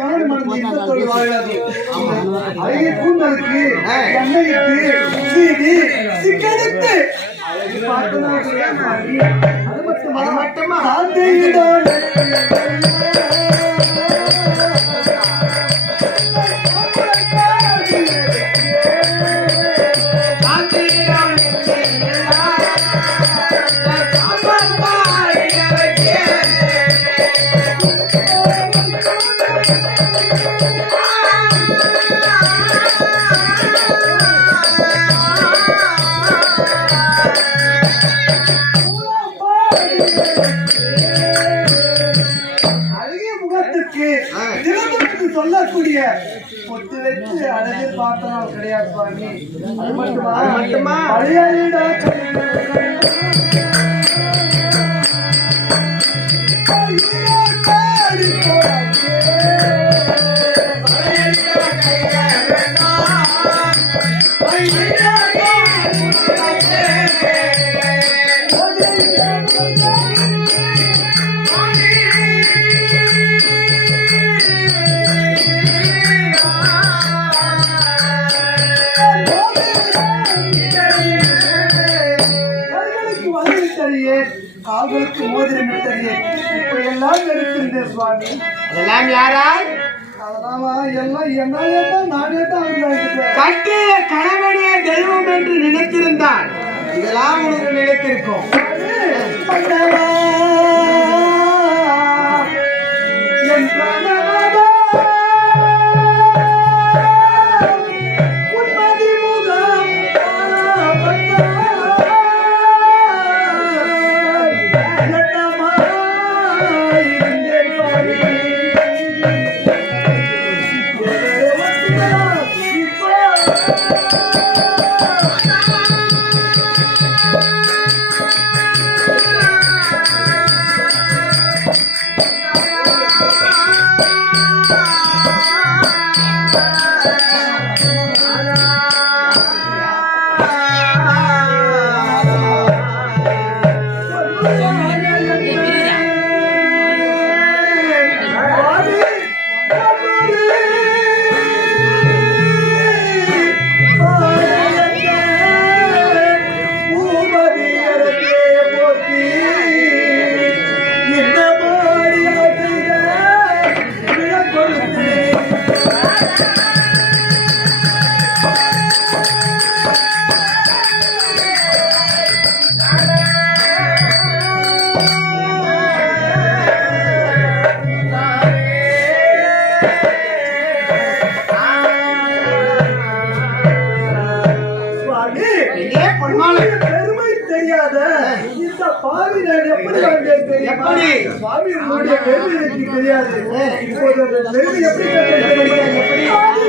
இன்பத்தோடு வாழாது அழகிய கூந்தலுக்கு எண்ணெயிட்டு சீவி சிக்கெடுத்து அழகு பார்த்தனா அது மட்டுமா அது மட்டுமா? சொல்லக்கூடிய பொட்டு வச்சு அழகு பார்த்தனால் கிடையாது சுவாமி. அது மட்டுமா? மட்டுமா? கால்களுக்கு மோதிரம் தரியே இப்படியெல்லாம் இருக்கின்றேன் சுவாமி. அதெல்லாம் யாரால்? எல்லாம் கட்டிய கணவனே தெய்வம் என்று நினைத்திருந்தால் இதெல்லாம் உனக்கு நினைத்திருக்கும். தெரியாத இந்த பாவி நான் எப்படி வாழ்ந்தேன் தெரியுமா? சுவாமி எனக்கு தெரியாது. இப்போது அந்த பெருமை எப்படி கண்டேன்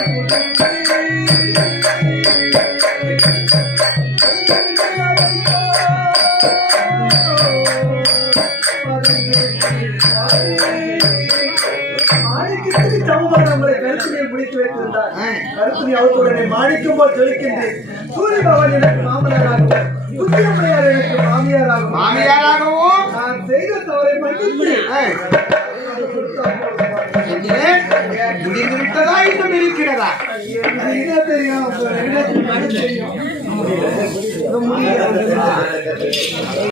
மாணிக்கத்துக்கு சமமான உங்களை கருத்தினை முடித்து வைத்திருந்தார். கருத்தினை அவுத்துடனே மாணிக்கம் போல் ஜொலிக்கின்றேன் சூரிய பகவான் எனக்கு மாமனாராகவும் புத்தியம்மையார் எனக்கு மாமியாராகவும். மாமியாராகவும்? நான் செய்த தவறை மன்னித்து. எங்கே? முடிந்து விட்டதா இன்னும் இருக்கிறதா எனக்கு என்ன தெரியும்? எனக்கு என்ன தெரியும்?